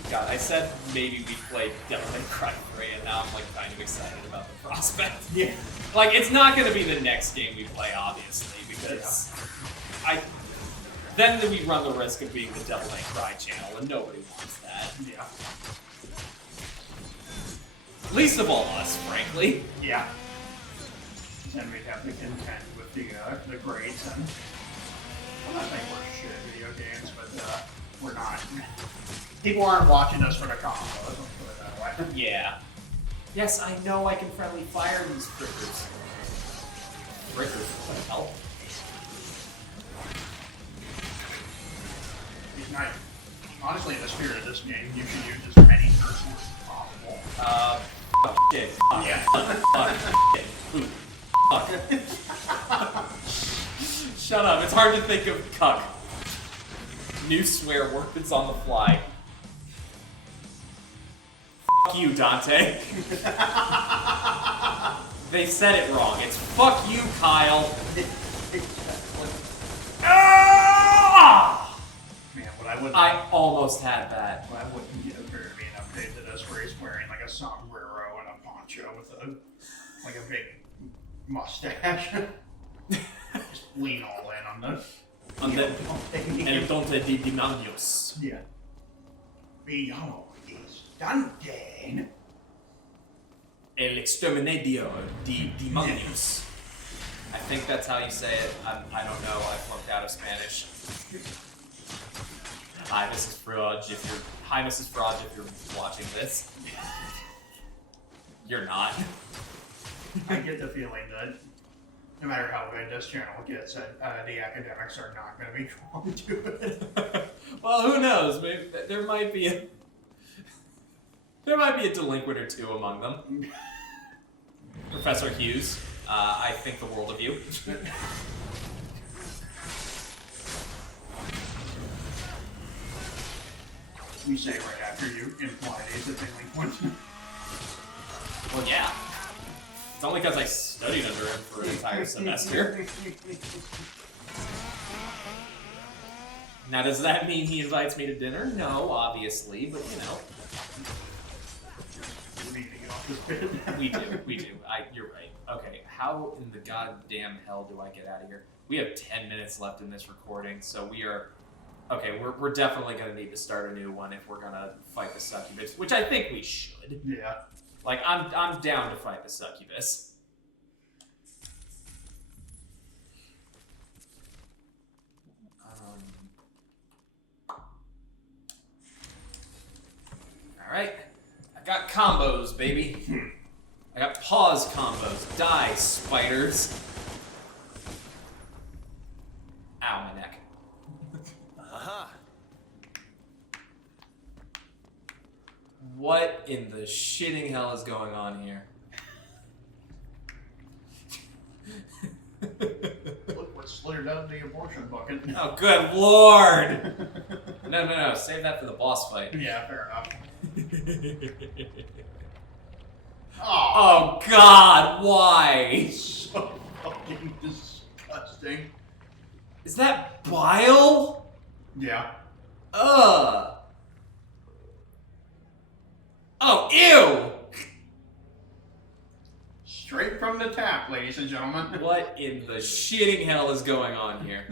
God, I said maybe we played Devil May Cry 3, and now I'm like kind of excited about the prospect. Yeah. Like, it's not going to be the next game we play, obviously, because then we run the risk of being the Devil May Cry channel, and nobody wants that. Yeah. Least of all us, frankly. Yeah. Then we'd have to contend with the grades, and I'm not saying we're shit at video games, but we're not. People aren't watching us for the combos, let's put it that way. Yeah. Yes, I know I can friendly fire these frickers. Frickers, what the hell? Honestly, in the spirit of this game, you should use as many curse words as possible. Shit. Yeah. Shit. Poop. Fuck. Shut up, it's hard to think of cuck. New swear words on the fly. Fuck you, Dante. They said it wrong. It's fuck you, Kyle. Ah! Man, what I wouldn't. I almost had that. Well, I wouldn't give there to be an update to this where he's wearing like a sombrero and a poncho with a big mustache. Just lean all in on this. On the El Dante di Dimanios. Yeah. Villano is Dante. El Exterminadio di Demonios. I think that's how you say it. I don't know. I flunked out of Spanish. Hi, Mrs. Frodge, if you're watching this. You're not. I get the feeling that no matter how good this channel gets, the academics are not going to be drawn to it. Well, who knows? Maybe there might be a delinquent or two among them. Professor Hughes, I think the world of you. You say right after you imply he's a delinquent. Well, yeah. It's only because I studied under him for an entire semester. Now, does that mean he invites me to dinner? No, obviously, but you know. We need to get off this bit. We do. You're right. Okay, how in the goddamn hell do I get out of here? We have 10 minutes left in this recording, so we are... Okay, we're definitely going to need to start a new one if we're going to fight the succubus, which I think we should. Yeah. Like, I'm down to fight the succubus. Alright. I got combos, baby. I got pause combos. Die, spiders. Ow, my neck. Aha! in the shitting hell is going on here? Look what slid out of the abortion bucket. Oh, good lord! No. Save that for the boss fight. Yeah, fair enough. Oh, God, why? So fucking disgusting. Is that bile? Yeah. Ugh. Oh, ew! Straight from the tap, ladies and gentlemen. What in the shitting hell is going on here?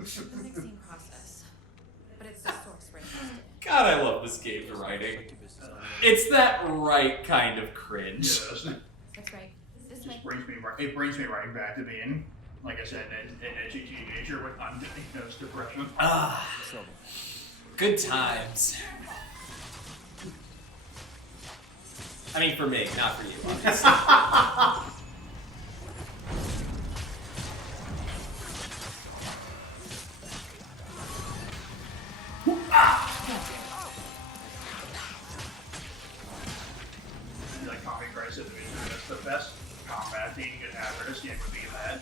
It's a mixing process, but it's the source we're interested in. God, I love this game's writing. It's that right kind of cringe. Yes. That's right. This It might just brings me right back to being, like I said, an edgy teenager with undiagnosed depression. Ah, good times. I mean, for me, not for you, obviously. Like Comic Crisis, that's the best combat thing you could have for this game would be that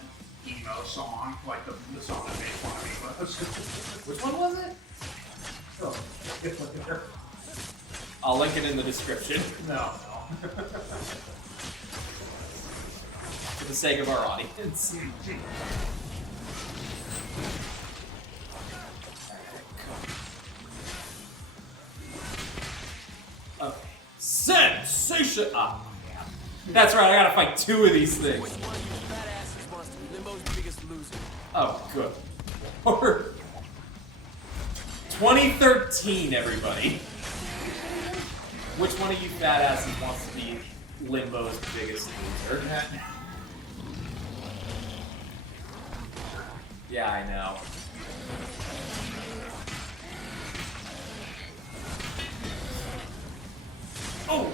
emo song, like the song that made fun of emos. Which one was it? Oh, it's like there. I'll link it in the description No. for the sake of our audience. Okay. Sensation! Ah, yeah. That's right, I gotta fight 2 of these things. Which one of you fat asses wants to be Limbo's biggest loser? Oh, good lord. 2013, everybody. Which one of you fat asses wants to be Limbo's biggest loser? Yeah, I know. Oh!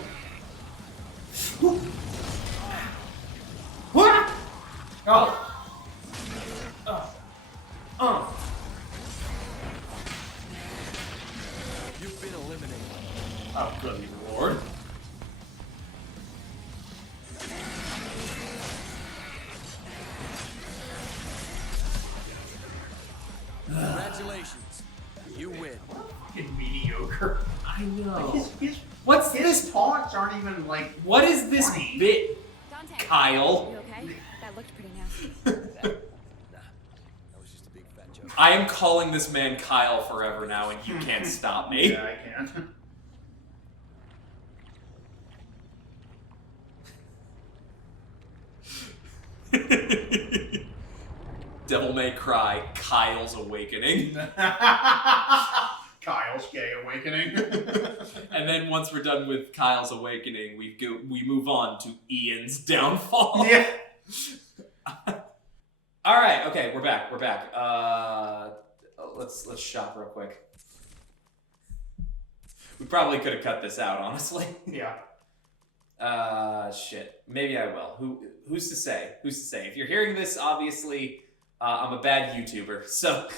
What? Oh! You've been eliminated. Oh, good lord. Congratulations. You win. Fucking mediocre. I know. His What's this? his taunts aren't even like. What is this funny. bit, Dante. Kyle? You okay? That looked pretty nasty. That was just a big fat joke. I am calling this man Kyle forever now, and you can't stop me. Yeah, I can't. Devil May Cry, Kyle's Awakening. Kyle's gay awakening. And then once we're done with Kyle's Awakening, we move on to Ian's downfall. Yeah. All right, okay, we're back. Let's shop real quick. We probably could have cut this out, honestly. Yeah. Shit. Maybe I will. Who's to say? If you're hearing this, obviously, I'm a bad YouTuber, so.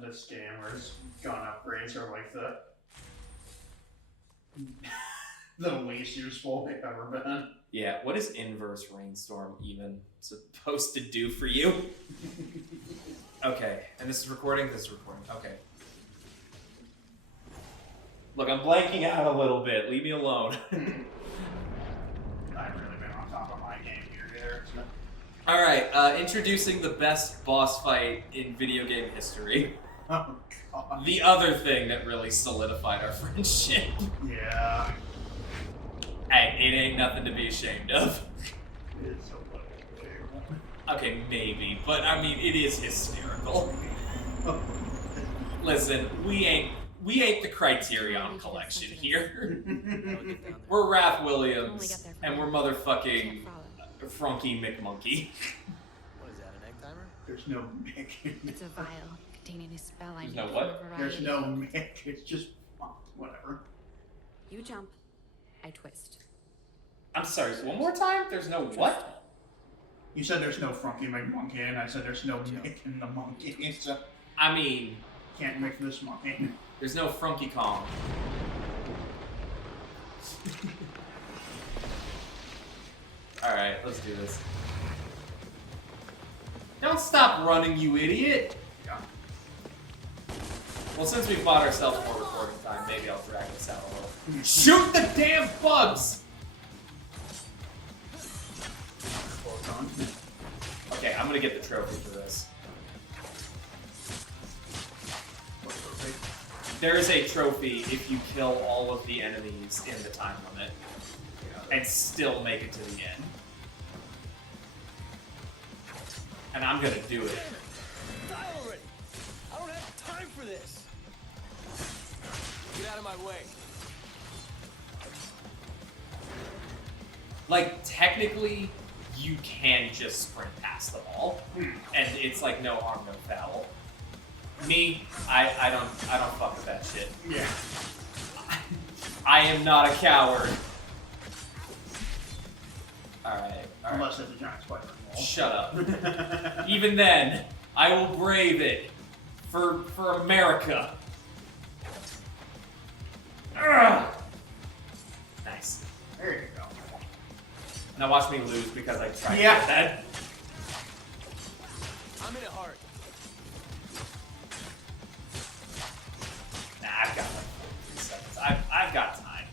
The scammers gun upgrades are like the least useful they've ever been. Yeah, what is inverse rainstorm even supposed to do for you? Okay, and this is recording? Okay. Look, I'm blanking out a little bit. Leave me alone. I haven't really been on top of my game here either. So. Alright, introducing the best boss fight in video game history. Oh, God. The other thing that really solidified our friendship. Yeah. Hey, it ain't nothing to be ashamed of. It's a little terrible. Okay, maybe, but I mean, it is hysterical. Listen, we ain't the Criterion Collection here. We're Raph Williams, and we're motherfucking Frunky McMonkey. What is that, an egg timer? There's no Mick. It's a vial containing a spell I There's made no from what? a variety There's no of- Mick. It's just whatever. You jump, I twist. I'm sorry, one more time? There's no what? You said there's no Frunky McMonkey, and I said there's no Mick in the monkey. So I mean, Can't wait for this monkey. There's no Frunky Kong. Alright, let's do this. Don't stop running, you idiot! Yeah. Well, since we bought ourselves more recording time, maybe I'll drag this out a little. Shoot the damn bugs! Okay, I'm gonna get the trophy for this. There is a trophy if you kill all of the enemies in the time limit and still make it to the end. And I'm gonna do it. Die already! I don't have time for this! Get out of my way. Like, technically, you can just sprint past them all, and it's like no harm, no foul. Me, I don't fuck with that shit. Yeah. I am not a coward. Alright. Unless there's a giant spider involved. Shut up. Even then, I will brave it. For America. Ugh. Nice. There you go. Now watch me lose because I tried to Yeah. get that. I'm in it hard. Nah, I've got like 43 seconds. I've got time.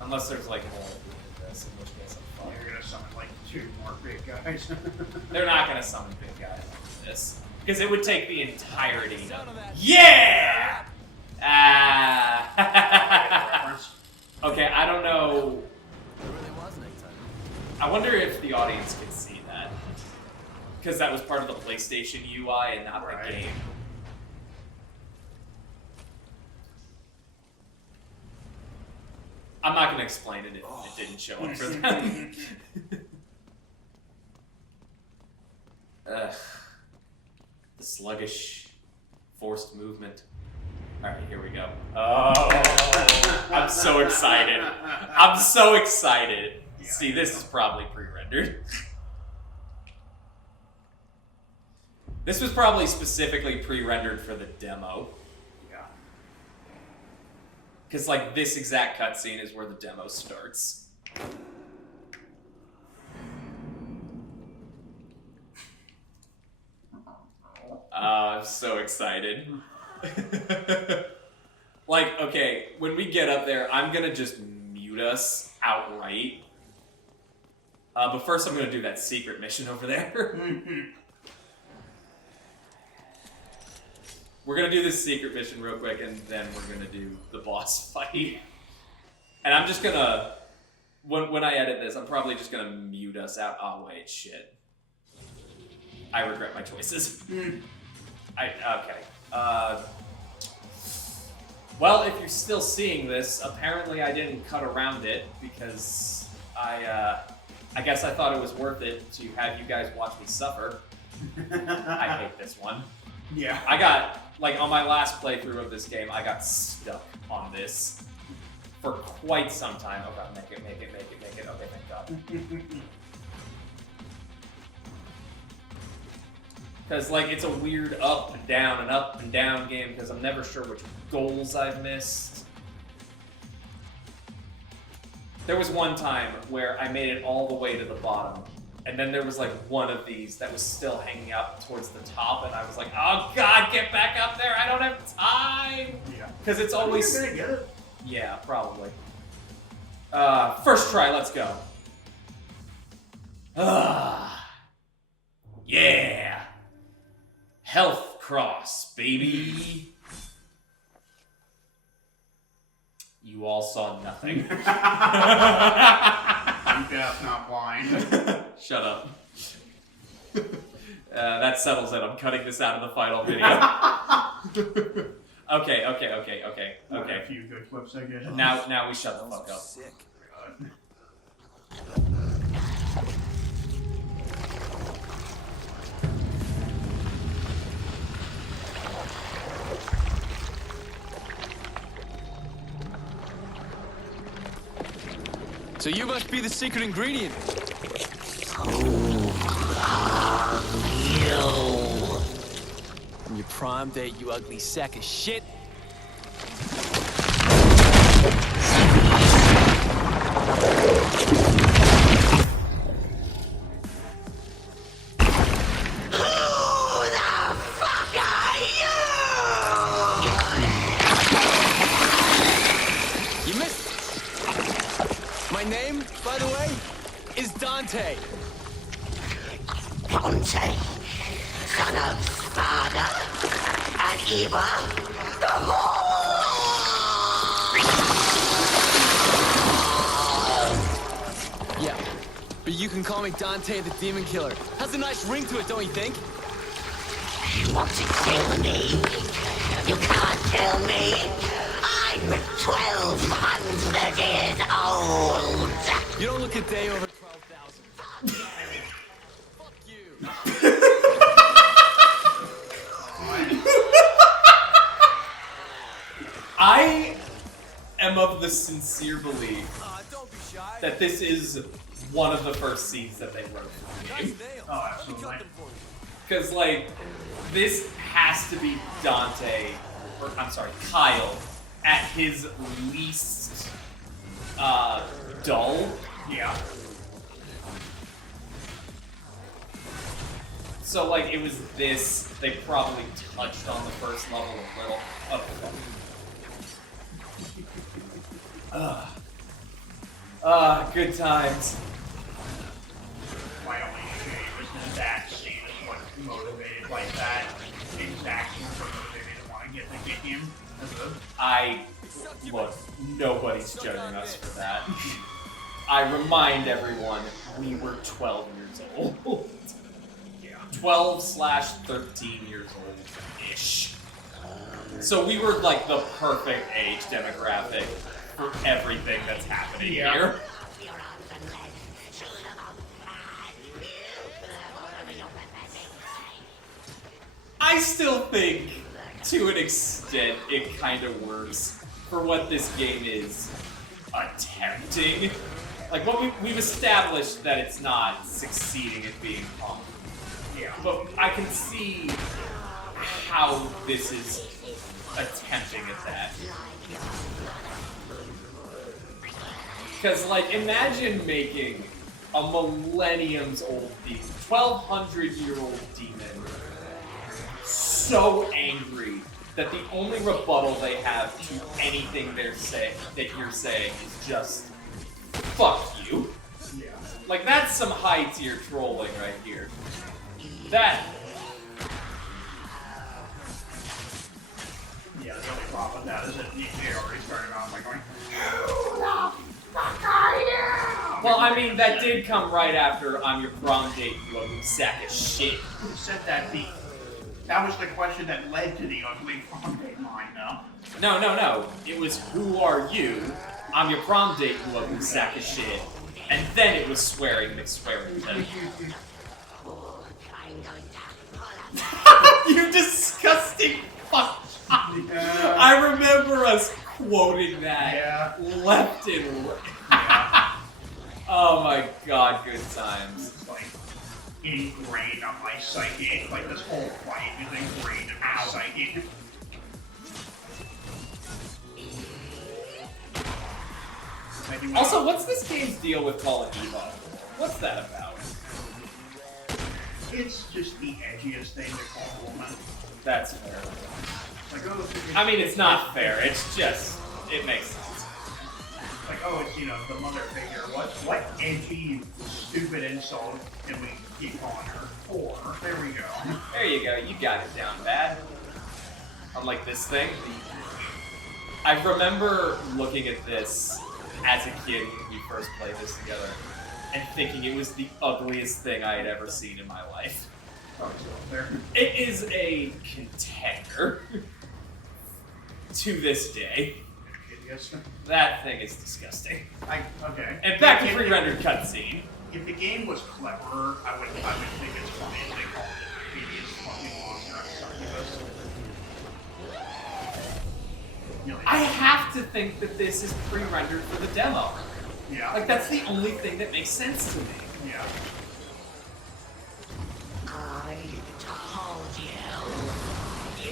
Unless there's like more doing this, in which case I'm fucked. You're gonna summon like 2 more big guys. They're not gonna summon big guys like this. Because it would take the entirety of... Sound of that. Yeah! Ah. Reference. Okay, I don't know. There really was nighttime. I wonder if the audience could see that. Because that was part of the PlayStation UI and not Right. the game. I'm not going to explain it if it didn't show up for them. Ugh. The sluggish, forced movement. Alright, here we go. Oh, I'm so excited. I'm so excited. See, this is probably pre-rendered. This was probably specifically pre-rendered for the demo. Yeah. Because, like, this exact cutscene is where the demo starts. I'm so excited. Like, okay, when we get up there, I'm gonna just mute us outright. But first I'm gonna do that secret mission over there. We're gonna do this secret mission real quick, and then we're gonna do the boss fight. And I'm just gonna... When I edit this, I'm probably just gonna mute us out. Oh, wait, shit. I regret my choices. Okay. Well, if you're still seeing this, apparently I didn't cut around it because I guess I thought it was worth it to have you guys watch me suffer. I hate this one. Yeah. I got, like, on my last playthrough of this game, I got stuck on this for quite some time. Oh god, make it. Okay, thank god. Because, like, it's a weird up and down game because I'm never sure which goals I've missed. There was one time where I made it all the way to the bottom, and then there was, like, one of these that was still hanging out towards the top, and I was like, oh god, get back up there, I don't have time! Yeah. Because it's always... You're gonna get it. Yeah, probably. First try, let's go. Yeah! Health cross, baby! You all saw nothing. I'm deaf, not blind. Shut up. That settles it. I'm cutting this out of the final video. Okay. A few good clips, I guess. Now we shut the fuck up. Sick. So you must be the secret ingredient. prom date, you ugly sack of shit. You missed it. My name, by the way, is Dante. Dante, son of Sparta and Eva, the Yeah, but you can call me Dante the Demon Killer. Has a nice ring to it, don't you think? You want to kill me? You can't kill me. I'm 1,200 years old. You don't look a day over 12,000. Fuck you. I am of the sincere belief Don't be shy. that this is one of the first scenes that they wrote for the game. Oh, absolutely. Because, like, this has to be Dante, or I'm sorry, Kyle, at his least dull. Yeah. So, like, it was this, they probably touched on the first level a little. Good times. My only issue was that scene is what motivated like that. Exactly what motivated to want to get the game. Look, nobody's judging us for that. I remind everyone, we were 12 years old. Yeah. 12/13 years old-ish. So we were like the perfect age demographic for everything that's happening here. I still think, to an extent, it kind of works for what this game is attempting. Like, what we've established that it's not succeeding at being punk. Yeah. But I can see how this is attempting at that. Because, like, imagine making a millennium's old demon, 1,200-year-old demon, so angry that the only rebuttal they have to anything that you're saying is just, fuck you. Yeah. Like, that's some high-tier trolling right here. That... Yeah, the only problem with that is that they already started on like going, Well, I mean, that did come right after I'm your prom date, you ugly sack of shit. who said that? That was the question that led to the ugly prom date line, though. No. It was, who are you? I'm your prom date, you ugly sack of shit. And then it was swearing McSwearington. You disgusting fuck. Yeah. I remember us quoting that Yeah. left and right. Oh my god, good times. It's like ingrained on my psyche. Like this whole fight is ingrained in my psyche. Also, what's this game's deal with calling Eva? What's that about? It's just the edgiest thing to call a woman. That's fair. Like, oh, I mean, it's not fair. It's just, it makes sense. like, oh, it's, you know, the mother figure. What edgy, stupid insult can we keep calling her for? There we go. There you go. You got it down bad. Unlike this thing. I remember looking at this as a kid when we first played this together and thinking it was the ugliest thing I had ever seen in my life. Oh, it's up there. It is a contender to this day. Hideous. That thing is disgusting. Okay. And back to If- pre-rendered cutscene. If the game was cleverer, I would think it's funny if they called it the hideous fucking monster of succubus. You know, I have to think that this is pre-rendered for the demo. yeah. Like, that's the only thing that makes sense to me. Yeah. I told you.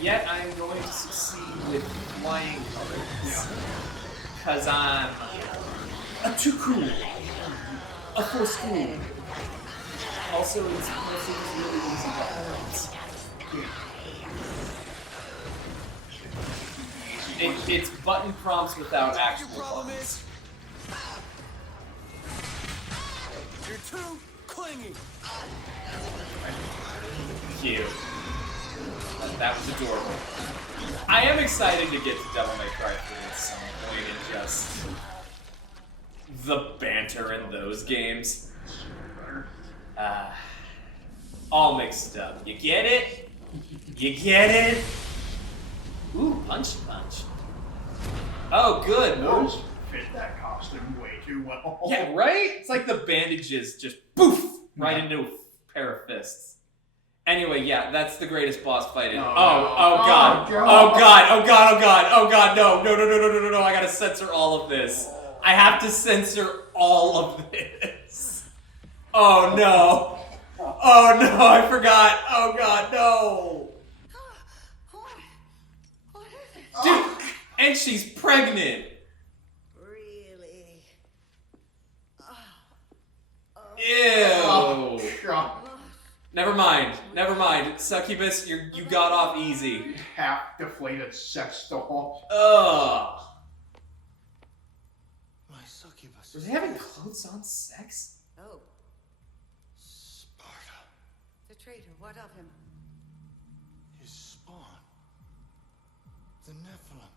yet I am going to succeed with flying colors. Because I'm too cool. For school. Also, it's mostly just really easy buttons. It's button prompts without actual buttons. You're too clingy. Cute. That was adorable. I am excited to get to Devil May Cry 3 at some point and just the banter in those games. All mixed up. You get it? You get it? Ooh, punch. Oh, good. Those fit that costume way too well. Yeah, right? It's like the bandages just poof right into a pair of fists. Anyway, yeah, that's the greatest boss fight in. Oh god, no, I gotta censor all of this. I have to censor all of this. Oh no, I forgot. Oh god, no. Dude, and she's pregnant. Really? Ew. God. Never mind. Succubus, you got off easy. Half deflated sex doll. Ugh. My succubus. Was he having clothes on sex? Oh, Sparta. the traitor, what of him? His spawn. The Nephilim.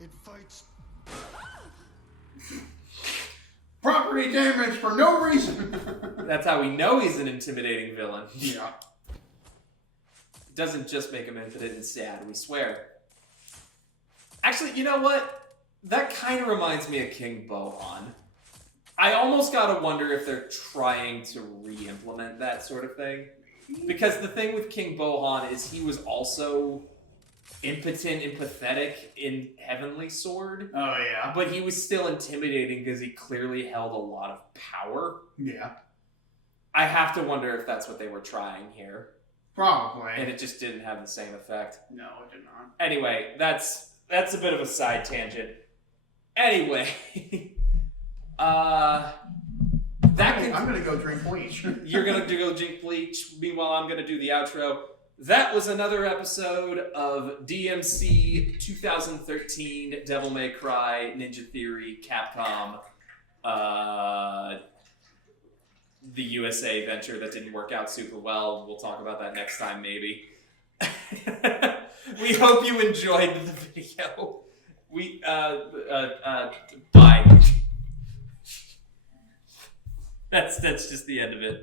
It fights. Property damage for no reason. That's how we know he's an intimidating villain. Yeah. It doesn't just make him impotent and sad, we swear. Actually, you know what? That kind of reminds me of King Bohan. I almost gotta wonder if they're trying to re-implement that sort of thing. Because the thing with King Bohan is he was also impotent and pathetic in Heavenly Sword. Oh yeah. But he was still intimidating because he clearly held a lot of power. Yeah. I have to wonder if that's what they were trying here. Probably. And it just didn't have the same effect. No, it did not. Anyway, that's a bit of a side tangent. Anyway, I'm gonna go drink bleach. You're gonna go drink bleach. Meanwhile, I'm gonna do the outro. That was another episode of DmC 2013 Devil May Cry Ninja Theory Capcom. The USA venture that didn't work out super well. We'll talk about that next time, maybe. We hope you enjoyed the video. Bye. That's just the end of it.